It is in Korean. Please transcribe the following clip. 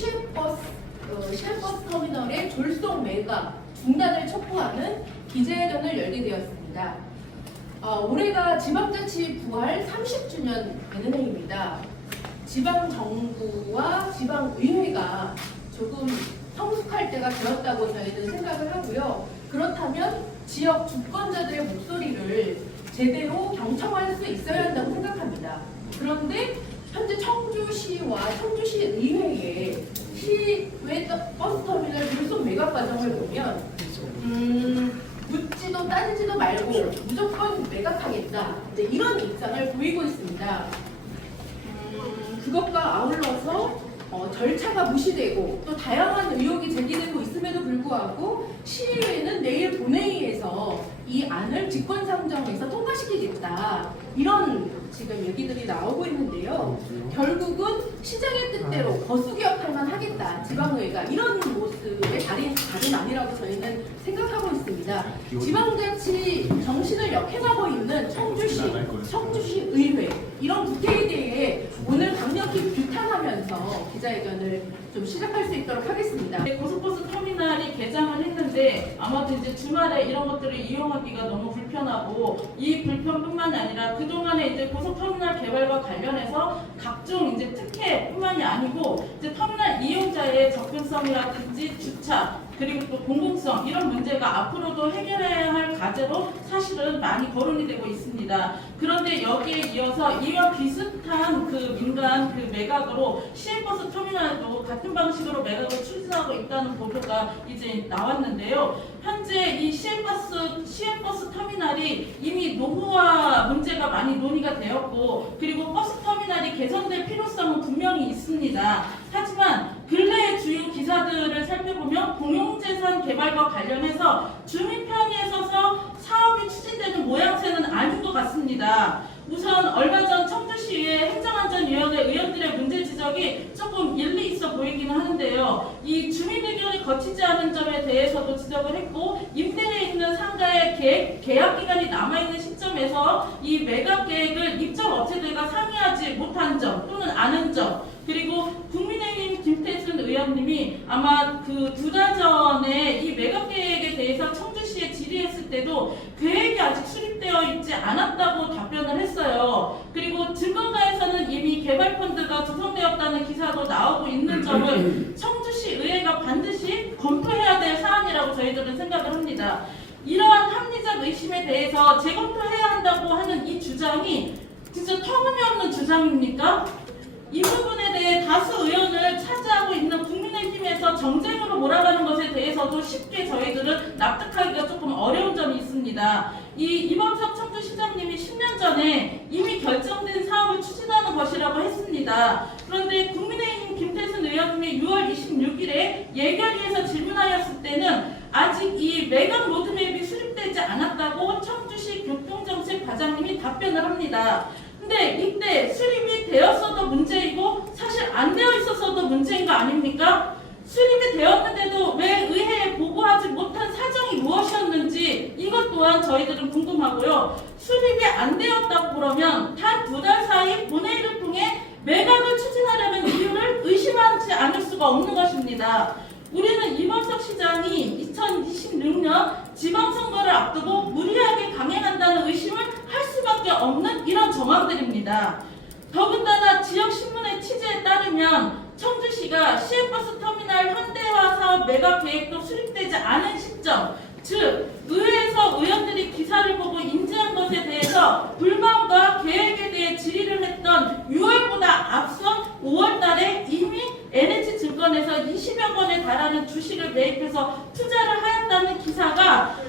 시외버스 터미널의 졸속 매각 중단을 촉구하는 기자회견을 열게 되었습니다. 올해가 지방자치 부활 30주년 되는 해입니다. 지방정부와 지방의회가 조금 성숙할 때가 되었다고 저희는 생각을 하고요. 그렇다면 지역 주권자들의 목소리를 제대로 경청할 수 있어야 한다고 생각합니다. 그런데 현재 청주시와 청주시 의회의 시외 버스 터미널 졸속 매각 과정을 보면 묻지도 따지지도 말고 무조건 매각하겠다, 이런 입장을 보이고 있습니다. 그것과 아울러서 절차가 무시되고 또 다양한 의혹이 제기되고 있음에도 불구하고 시의회는 내일 본회의에서 이 안을 직권상정해서 통과시키겠다, 이런 지금 얘기들이 나오고 있는데요. 결국은 시장의 뜻대로 거수기업할만 하겠다, 지방의회가, 이런 모습의 다름 아니라고 저희는 생각하고 있습니다. 지방자치 정신을 역행하고 있는 청주시 의회, 이런 국회에 대해 오늘 강력히 규탄하면서 기자회견을 좀 시작할 수 있도록 하겠습니다. 고속버스 터미널이 개장을 했는데 아마도 이제 주말에 이런 것들을 이용하기가 너무 불편하고, 이 불편뿐만이 아니라 그동안에 이제 고속터미널 개발과 관련해서 각종 이제 특혜뿐만이 아니고 이제 터미널 이용자의 접근성이라든지 주차, 그리고 또 공공성, 이런 문제가 앞으로도 해결해야 할 과제로 사실은 많이 거론이 되고 있습니다. 그런데 여기에 이어서 이와 비슷한 그 민간 그 매각으로 시외버스 터미널도 같은 방식으로 매각을 추진하고 있다는 보도가 이제 나왔는데요. 현재 이 시외버스 터미널이 이미 노후화 문제가 많이 논의가 되었고, 그리고 버스 터미널이 개선될 필요성은 분명히 있습니다. 하지만 근래의 주요 기사들을 살펴보면 공용재산 개발과 관련해서 주민 편의에 서서 사업이 추진되는 모양새는 아닌 것 같습니다. 우선 얼마 전 청주시의 행정안전위원회 의원들의 문제 지적이 조금 일리 있어 보이기는 하는데요. 이 주민 의견이 거치지 않은 점에 대해서도 지적을 했고, 임대에 있는 상가의 계약 기간이 남아있는 시점에서 이 매각 계획을 입점 업체들과 상의하지 못한 점 또는 아는 점, 그리고 국민의힘 김태순 의원님이 아마 그 2달 전에 이 매각 계획에 대해서 청주시에 질의했을 때도 계획이 아직 수립되어 있지 않았다고 답변을 했어요. 그리고 증권가에서는 이미 개발펀드가 조성되었다는 기사도 나오고 있는 점을 청주시 의회가 반드시 검토해야 될 사안이라고 저희들은 생각을 합니다. 이러한 합리적 의심에 대해서 재검토해야 한다고 하는 이 주장이 진짜 터무니없는 주장입니까? 이 부분에 대해 다수 의원을 차지하고 있는 국민의힘에서 정쟁으로 몰아가는 것에 대해서도 쉽게 저희들은 납득하기가 조금 어려운 점이 있습니다. 이범석 청주시장님이 10년 전에 이미 결정된 사업을 추진하는 것이라고 했습니다. 그런데 국민의힘 김태순 의원님이 6월 26일에 예결위에서 질문하였을 때는 아직 이 매각 로드맵이 수립되지 않았다고 청주시 교통정책 과장님이 답변을 합니다. 근데 이때 수립이 되었어도 문제이고 사실 안 되어 있었어도 문제인 거 아닙니까? 수립이 되었는데도 왜 의회에 보고하지 못한 사정이 무엇이었는지 이것 또한 저희들은 궁금하고요. 수립이 안 되었다고 그러면 단 2달 사이 본회의를 통해 매각을 추진하려는 이유를 의심하지 않을 수가 없는 것입니다. 우리는 이범석 시장이 2026년 지방선거를 앞두고 무리하게 강행한다는 의심을 할 수밖에 없는 이런 정황들입니다. 더군다나 지역신문의 취재에 따르면 청주시가 시외버스 터미널 현대화 사업 매각 계획도 수립되지 않은 시점, 즉 의회에서 의원들이 기사를 보고 인지한 것에 대해서 불만과 계획에 대해 질의를 했던 6월보다 앞선 5월달에 이미 NH증권에서 20여 건에 달하는 주식을 매입해서 투자를 하였다는 기사가